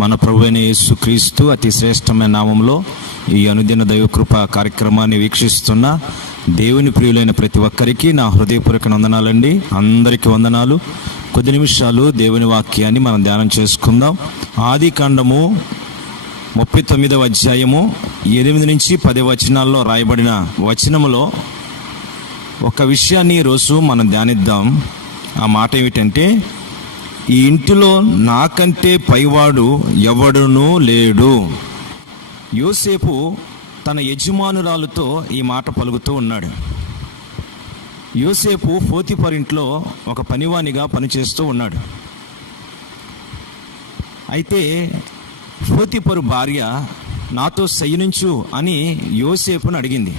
మన ప్రభువైన యేసుక్రీస్తు అతి శ్రేష్టమైన నామంలో ఈ అనుదిన దైవకృప కార్యక్రమాన్ని వీక్షిస్తున్న దేవుని ప్రియులైన ప్రతి ఒక్కరికి నా హృదయపూర్వక వందనాలండి. అందరికీ వందనాలు. కొద్ది నిమిషాలు దేవుని వాక్యాన్ని మనం ధ్యానం చేసుకుందాం. ఆదికాండము 39వ అధ్యాయము 8 నుంచి 10 వచనాల్లో రాయబడిన వచనములో ఒక విషయాన్ని ఈరోజు మనం ధ్యానిద్దాం. ఆ మాట ఏమిటంటే, ఈ ఇంటిలో నాకంటే పైవాడు ఎవడునూ లేడు. యోసేపు తన యజమానురాలుతో ఈ మాట పలుకుతూ ఉన్నాడు. యోసేపు పోతీఫరు ఇంట్లో ఒక పనివానిగా పనిచేస్తూ ఉన్నాడు. అయితే పోతీఫరు భార్య నాతో శయనించు అని యోసేపును అడిగింది.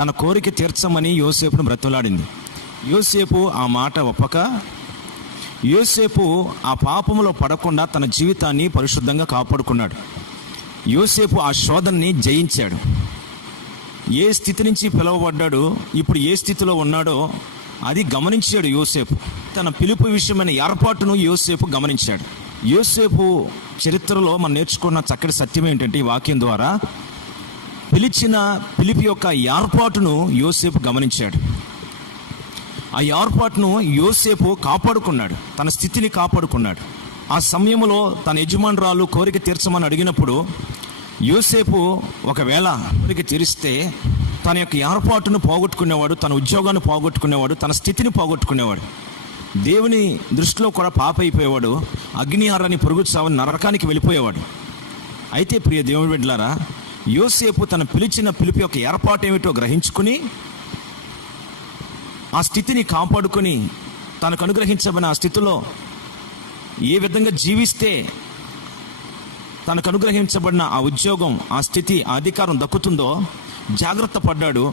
తన కోరిక తీర్చమని యోసేపును బ్రతులాడింది. యోసేపు ఆ మాట ఒప్పక యోసేపు ఆ పాపములో పడకుండా తన జీవితాన్ని పరిశుద్ధంగా కాపాడుకున్నాడు. యోసేపు ఆ శోధనని జయించాడు. ఏ స్థితి నుంచి పిలువబడ్డాడు, ఇప్పుడు ఏ స్థితిలో ఉన్నాడో అది గమనించాడు యోసేపు. తన పిలుపు విషయమైన ఏర్పాటును యోసేపు గమనించాడు. యోసేపు చరిత్రలో మనం నేర్చుకున్న చక్కటి సత్యం ఏంటంటే, ఈ వాక్యం ద్వారా పిలుపు యొక్క ఏర్పాటును యోసేపు గమనించాడు. ఆ ఏర్పాటును యోసేపు కాపాడుకున్నాడు, తన స్థితిని కాపాడుకున్నాడు. ఆ సమయంలో తన యజమానురాలు కోరిక తీర్చమని అడిగినప్పుడు యోసేపు ఒకవేళ కోరిక తీరిస్తే తన యొక్క ఏర్పాటును పోగొట్టుకునేవాడు, తన ఉద్యోగాన్ని పోగొట్టుకునేవాడు, తన స్థితిని పోగొట్టుకునేవాడు. దేవుని దృష్టిలో కూడా పాప అయిపోయేవాడు. అగ్నిహారాన్ని పొరుగు చావని నరకానికి వెళ్ళిపోయేవాడు. అయితే ప్రియ దేవుని బిడ్డలారా, యోసేపు తన పిలుపు యొక్క ఏర్పాటు ఏమిటో గ్రహించుకుని ఆ స్థితిని కాపాడుకొని తనకు అనుగ్రహించబడిన ఆ స్థితిలో ఏ విధంగా జీవిస్తే తనకు అనుగ్రహించబడిన ఆ ఉద్యోగం, ఆ స్థితి, ఆ అధికారం దక్కుతుందో జాగ్రత్త పడ్డాడు.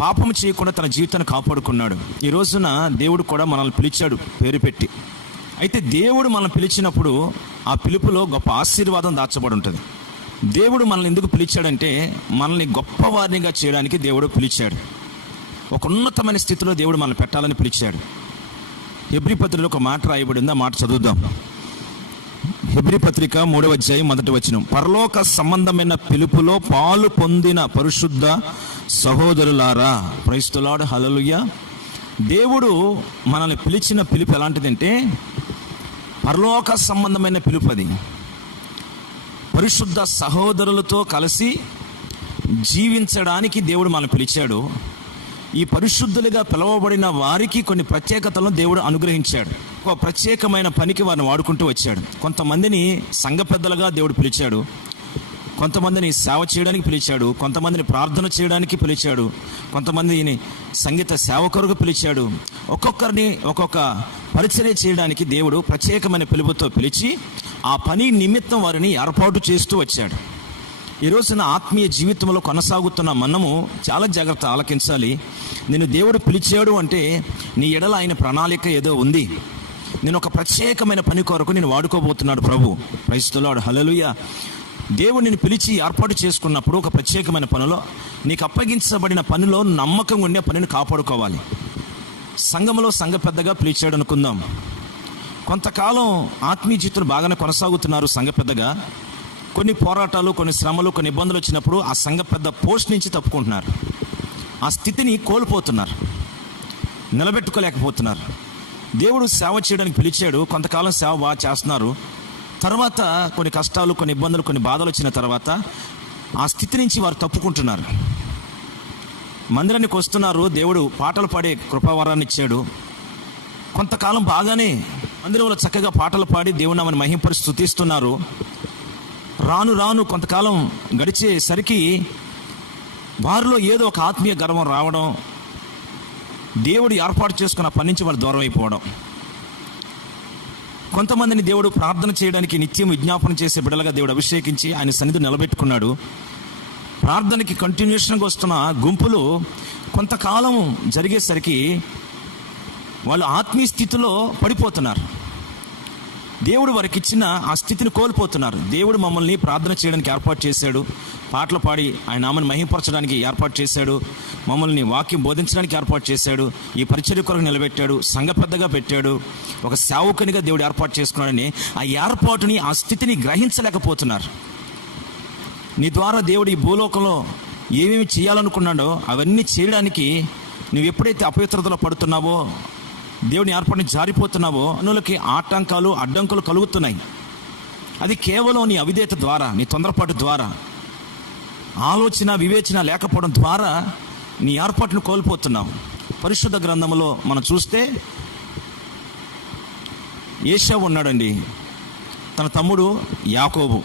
పాపం చేయకుండా తన జీవితాన్ని కాపాడుకున్నాడు. ఈ రోజున దేవుడు కూడా మనల్ని పిలిచాడు పేరు పెట్టి. అయితే దేవుడు మనల్ని పిలిచినప్పుడు ఆ పిలుపులో గొప్ప ఆశీర్వాదం దాచబడి ఉంటుంది. దేవుడు మనల్ని ఎందుకు పిలిచాడంటే, మనల్ని గొప్పవారినిగా చేయడానికి దేవుడు పిలిచాడు. ఒక ఉన్నతమైన స్థితిలో దేవుడు మనల్ని పెట్టాలని పిలిచాడు. హెబ్రీ పత్రికలో ఒక మాట రాయబడి ఉంది. ఆ మాట చదువుదాం. హెబ్రీ పత్రిక 3వ అధ్యాయం 1వ వచనం. పరలోక సంబంధమైన పిలుపులో పాలు పొందిన పరిశుద్ధ సహోదరులారా. ప్రైజ్ ది లార్డ్, హల్లెలూయా. దేవుడు మనల్ని పిలిచిన పిలుపు ఎలాంటిదంటే, పరలోక సంబంధమైన పిలుపు. అది పరిశుద్ధ సహోదరులతో కలిసి జీవించడానికి దేవుడు మనల్ని పిలిచాడు. ఈ పరిశుద్ధులుగా పిలువబడిన వారికి కొన్ని ప్రత్యేకతలను దేవుడు అనుగ్రహించాడు. ఒక ప్రత్యేకమైన పనికి వారిని వాడుకుంటూ వచ్చాడు. కొంతమందిని సంఘ పెద్దలుగా దేవుడు పిలిచాడు, కొంతమందిని సేవ చేయడానికి పిలిచాడు, కొంతమందిని ప్రార్థన చేయడానికి పిలిచాడు, కొంతమందిని సంగీత సేవకులకు పిలిచాడు. ఒక్కొక్కరిని ఒక్కొక్క పరిచర్య చేయడానికి దేవుడు ప్రత్యేకమైన పిలుపుతో పిలిచి ఆ పని నిమిత్తం వారిని ఏర్పాటు చేస్తూ వచ్చాడు. ఈ రోజున ఆత్మీయ జీవితంలో కొనసాగుతున్న మనము చాలా జాగ్రత్త ఆలకించాలి. నేను దేవుడు పిలిచాడు అంటే నీ ఎడల ఆయన ప్రణాళిక ఏదో ఉంది. నేను ఒక ప్రత్యేకమైన పని కొరకు నేను వాడుకోబోతున్నాడు ప్రభు. ప్రైజ్ ది లార్డ్, హల్లెలూయా. దేవుడు నేను పిలిచి ఏర్పాటు చేసుకున్నప్పుడు ఒక ప్రత్యేకమైన పనిలో, నీకు అప్పగించబడిన పనిలో నమ్మకంగా ఉండే పనిని కాపాడుకోవాలి. సంఘంలో సంఘ పెద్దగా పిలిచాడు అనుకుందాం. కొంతకాలం ఆత్మీయ జీవితం బాగానే కొనసాగుతున్నారు సంఘ పెద్దగా. కొన్ని పోరాటాలు, కొన్ని శ్రమలు, కొన్ని ఇబ్బందులు వచ్చినప్పుడు ఆ సంఘ పెద్ద పోస్ట్ నుంచి తప్పుకుంటున్నారు. ఆ స్థితిని కోల్పోతున్నారు, నిలబెట్టుకోలేకపోతున్నారు. దేవుడు సేవ చేయడానికి పిలిచాడు. కొంతకాలం సేవ బాగా చేస్తున్నారు. తర్వాత కొన్ని కష్టాలు, కొన్ని ఇబ్బందులు, కొన్ని బాధలు వచ్చిన తర్వాత ఆ స్థితి నుంచి వారు తప్పుకుంటున్నారు. మందిరానికి వస్తున్నారు, దేవుడు పాటలు పాడే కృపావరాన్ని ఇచ్చాడు. కొంతకాలం బాగానే మందిరంలో చక్కగా పాటలు పాడి దేవుని నామమును మహింపరిచి స్తుతిస్తున్నారు. రాను రాను కొంతకాలం గడిచేసరికి వారిలో ఏదో ఒక ఆత్మీయ గర్వం రావడం, దేవుడు ఏర్పాటు చేసుకున్న పని నుంచి వాళ్ళు దూరం అయిపోవడం. కొంతమందిని దేవుడు ప్రార్థన చేయడానికి నిత్యం విజ్ఞాపన చేసే బిడ్డలుగా దేవుడు అభిషేకించి ఆయన సన్నిధి నిలబెట్టుకున్నాడు. ప్రార్థనకి కంటిన్యూషన్గా వస్తున్న గుంపులు కొంతకాలం జరిగేసరికి వాళ్ళు ఆత్మీయ స్థితిలో పడిపోతున్నారు. దేవుడు వారికి ఇచ్చిన ఆ స్థితిని కోల్పోతున్నారు. దేవుడు మమ్మల్ని ప్రార్థన చేయడానికి ఏర్పాటు చేశాడు, పాటలు పాడి ఆయన నామని మహిమపరచడానికి ఏర్పాటు చేశాడు, మమ్మల్ని వాక్యం బోధించడానికి ఏర్పాటు చేశాడు, ఈ పరిచర్య కొరకు నిలబెట్టాడు, సంఘ పెద్దగా పెట్టాడు, ఒక సేవకునిగా దేవుడు ఏర్పాటు చేసుకున్నాడని ఆ ఏర్పాటుని, ఆ స్థితిని గ్రహించలేకపోతున్నారు. నీ ద్వారా దేవుడు ఈ భూలోకంలో ఏమేమి చేయాలనుకున్నాడో అవన్నీ చేయడానికి నువ్వు ఎప్పుడైతే అపవిత్రతలో పడుతున్నావో, దేవుని ఏర్పాటుని జారిపోతున్నావో, నువ్వులకి ఆటంకాలు అడ్డంకులు కలుగుతున్నాయి. అది కేవలం నీ అవిధేయత ద్వారా, నీ తొందరపాటు ద్వారా, ఆలోచన వివేచన లేకపోవడం ద్వారా నీ ఏర్పాటును కోల్పోతున్నావు. పరిశుద్ధ గ్రంథంలో మనం చూస్తే ఏశావు ఉన్నాడండి, తన తమ్ముడు యాకోబు.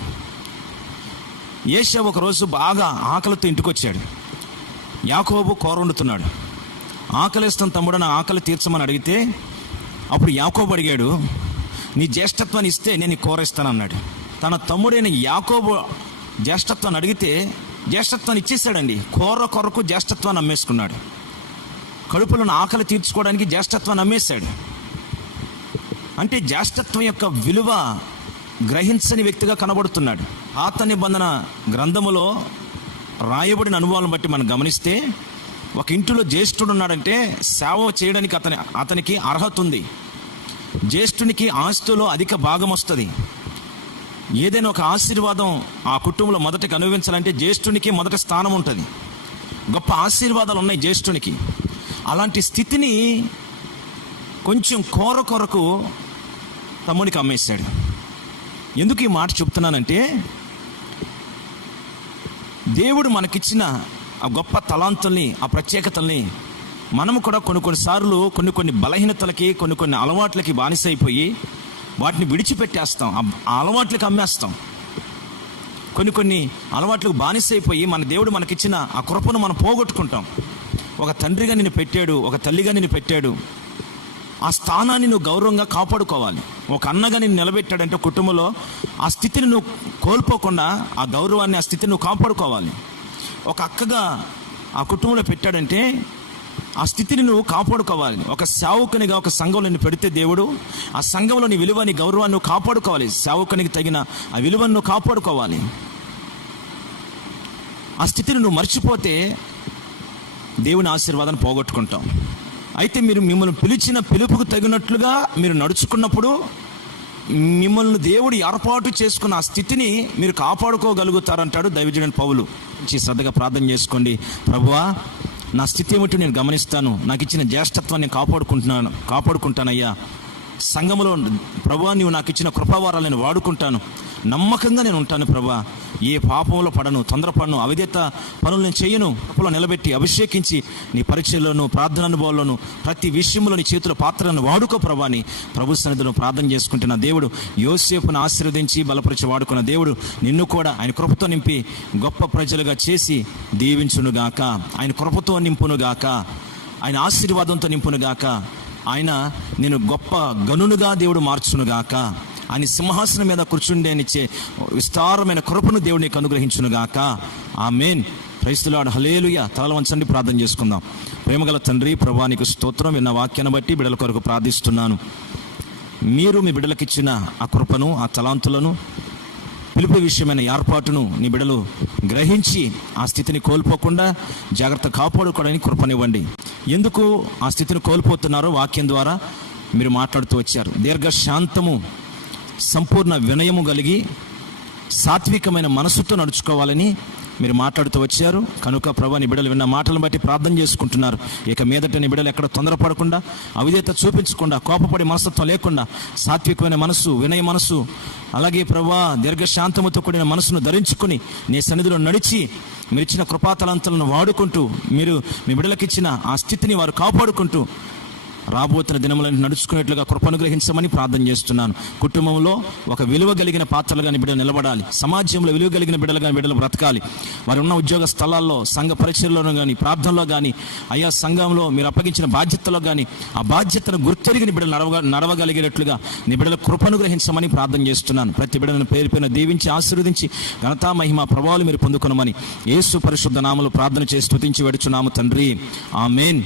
ఏశావు ఒకరోజు బాగా ఆకలితో ఇంటికి వచ్చాడు. యాకోబు కూర వండుతున్నాడు. ఆకలిస్తాను తమ్ముడు, నా ఆకలి తీర్చమని అడిగితే అప్పుడు యాకోబు అడిగాడు, నీ జ్యేష్ఠత్వాన్ని ఇస్తే నేను నీ కూర ఇస్తాను అన్నాడు. తన తమ్ముడైన యాకోబు జ్యేష్ఠత్వాన్ని అడిగితే జ్యేష్ఠత్వాన్ని ఇచ్చేసాడండి. కూర కొరకు జ్యేష్ఠత్వాన్ని అమ్మేసుకున్నాడు. కడుపులను ఆకలి తీర్చుకోవడానికి జ్యేష్ఠత్వాన్ని అమ్మేశాడు. అంటే జ్యేష్ఠత్వం యొక్క విలువ గ్రహించని వ్యక్తిగా కనబడుతున్నాడు. పాత నిబంధన గ్రంథములో రాయబడిన అనుభవాలను బట్టి మనం గమనిస్తే, ఒక ఇంటిలో జ్యేష్ఠుడు ఉన్నాడంటే సేవ చేయడానికి అతనికి అర్హత ఉంది. జ్యేష్ఠునికి ఆస్తిలో అధిక భాగం వస్తుంది. ఏదైనా ఒక ఆశీర్వాదం ఆ కుటుంబంలో మొదటికి అనుభవించాలంటే జ్యేష్ఠునికి మొదటి స్థానం ఉంటుంది. గొప్ప ఆశీర్వాదాలు ఉన్నాయి జ్యేష్ఠునికి. అలాంటి స్థితిని కొంచెం కొరకు తమ్మునికి అమ్మేశాడు. ఎందుకు ఈ మాట చెప్తున్నానంటే, దేవుడు మనకిచ్చిన ఆ గొప్ప తలాంతుల్ని, ఆ ప్రత్యేకతల్ని మనము కూడా కొన్నిసార్లు కొన్ని బలహీనతలకి, కొన్ని అలవాట్లకి బానిసైపోయి వాటిని విడిచిపెట్టేస్తాం. ఆ అలవాట్లకి అమ్మేస్తాం. కొన్ని అలవాట్లకు బానిసైపోయి మన దేవుడు మనకిచ్చిన ఆ కృపను మనం పోగొట్టుకుంటాం. ఒక తండ్రిగా నిన్ను పెట్టాడు, ఒక తల్లిగా నిన్ను పెట్టాడు. ఆ స్థానాన్ని నువ్వు గౌరవంగా కాపాడుకోవాలి. ఒక అన్నగా నిన్ను నిలబెట్టాడంటే కుటుంబంలో ఆ స్థితిని నువ్వు కోల్పోకుండా, ఆ గౌరవాన్ని, ఆ స్థితిని నువ్వు కాపాడుకోవాలి. ఒక అక్కగా ఆ కుటుంబంలో పెట్టాడంటే ఆ స్థితిని నువ్వు కాపాడుకోవాలి. ఒక సేవకునిగా ఒక సంఘంలో నిన్ను పెడితే దేవుడు, ఆ సంఘంలో నీ విలువ, నీ గౌరవాన్ని నువ్వు కాపాడుకోవాలి. సేవకునికి తగిన ఆ విలువను నువ్వు కాపాడుకోవాలి. ఆ స్థితిని నువ్వు మర్చిపోతే దేవుని ఆశీర్వాదాన్ని పోగొట్టుకుంటాం. అయితే మిమ్మల్ని పిలిచిన పిలుపుకు తగినట్లుగా మీరు నడుచుకున్నప్పుడు మిమ్మల్ని దేవుడు ఏర్పాటు చేసుకున్న ఆ స్థితిని మీరు కాపాడుకోగలుగుతారంటాడు దైవజనుడైన పౌలు. శ్రద్ధగా ప్రార్థన చేసుకోండి. ప్రభువా, నా స్థితి ఏమిటో నేను గమనిస్తాను, నాకు ఇచ్చిన జ్యేష్ఠత్వాన్ని కాపాడుకుంటానయ్యా. సంఘములో ప్రభువా, నీవు నాకు ఇచ్చిన కృపావారాలు నేను వాడుకుంటాను, నమ్మకంగా నేను ఉంటాను ప్రభువా. ఏ పాపంలో పడను, తొందరపడను, అవిధేత పనులు నేను చేయను. కృపలో నిలబెట్టి అభిషేకించి నీ పరీక్షల్లోనూ, ప్రార్థన అనుభవాల్లోనూ, ప్రతి విషయంలో నీ చేతుల పాత్రలను వాడుకో ప్రభా అని ప్రభు సన్నిధిలో ప్రార్థన చేసుకుంటున్న దేవుడు యోసేపును ఆశీర్వదించి బలపరిచి వాడుకున్న దేవుడు నిన్ను కూడా ఆయన కృపతో నింపి గొప్ప ప్రజలుగా చేసి దీవించునుగాక. ఆయన కృపతో నింపునుగాక, ఆయన ఆశీర్వాదంతో నింపునుగాక. ఆయన నేను గొప్ప గనునుగా దేవుడు మార్చునుగాక. ఆయన సింహాసనం మీద కూర్చుండేనిచ్చే విస్తారమైన కృపను దేవుడు నీకు అనుగ్రహించునుగాక. ఆమేన్. Praise the lord. హల్లెలూయా. తలలు వంచండి, ప్రార్థన చేసుకుందాం. ప్రేమగల తండ్రి, ప్రభువా నీకు స్తోత్రం. విన్న వాక్యాన్ని బట్టి బిడ్డల కొరకు ప్రార్థిస్తున్నాను. మీరు మీ బిడ్డలకిచ్చిన ఆ కృపను, ఆ తలాంతులను, పిలుపు విషయమైన ఏర్పాటును నీ బిడ్డలు గ్రహించి ఆ స్థితిని కోల్పోకుండా జాగ్రత్త కాపాడుకోవడానికి కృపనివ్వండి. ఎందుకు ఆ స్థితిని కోల్పోతున్నారో వాక్యం ద్వారా మీరు మాట్లాడుతూ వచ్చారు. దీర్ఘశాంతము, సంపూర్ణ వినయము కలిగి సాత్వికమైన మనసుతో నడుచుకోవాలని మీరు మాట్లాడుతూ వచ్చారు. కనుక ప్రభా, నీ బిడ్డలు విన్న మాటలను బట్టి ప్రార్థన చేసుకుంటున్నారు. ఇక మీదట నీ బిడ్డలు ఎక్కడ తొందరపడకుండా, అవిధేయత చూపించకుండా, కోపపడి మనస్తత్వం లేకుండా సాత్వికమైన మనసు, వినయ మనసు, అలాగే ప్రభా దీర్ఘశాంతముతో కూడిన మనసును ధరించుకొని నీ సన్నిధిలో నడిచి మీరు ఇచ్చిన కృపాతలంతలను వాడుకుంటూ, మీరు మీ బిడ్డలకిచ్చిన ఆ స్థితిని వారు కాపాడుకుంటూ రాబోతున్న దినములను నడుచుకునేట్లుగా కృపను గ్రహించమని ప్రార్థన చేస్తున్నాను. కుటుంబంలో ఒక విలువ కలిగిన పాత్రలుగా బిడ్డలు నిలబడాలి. సమాజంలో విలువ కలిగిన బిడ్డలుగా బిడ్డలు బ్రతకాలి. వారు ఉన్న ఉద్యోగ స్థలాల్లో, సంఘ పరీక్షల్లోనూ కానీ, ప్రార్థనలో కానీ, అయ్యా సంఘంలో మీరు అప్పగించిన బాధ్యతలో కానీ ఆ బాధ్యతను గుర్తెరిగిన బిడ్డలు నడవగలిగేటట్లుగా నీ బిడ్డల కృపను గ్రహించమని ప్రార్థన చేస్తున్నాను. ప్రతి బిడ్డలను పేరు పైన దీవించి ఆశీర్వదించి ఘనతా మహిమ ప్రభావాలు మీరు పొందుకొనమని యేసు పరిశుద్ధ నామములో ప్రార్థన చేసి స్తుతించి వేడుచున్నాము తండ్రి. ఆమేన్.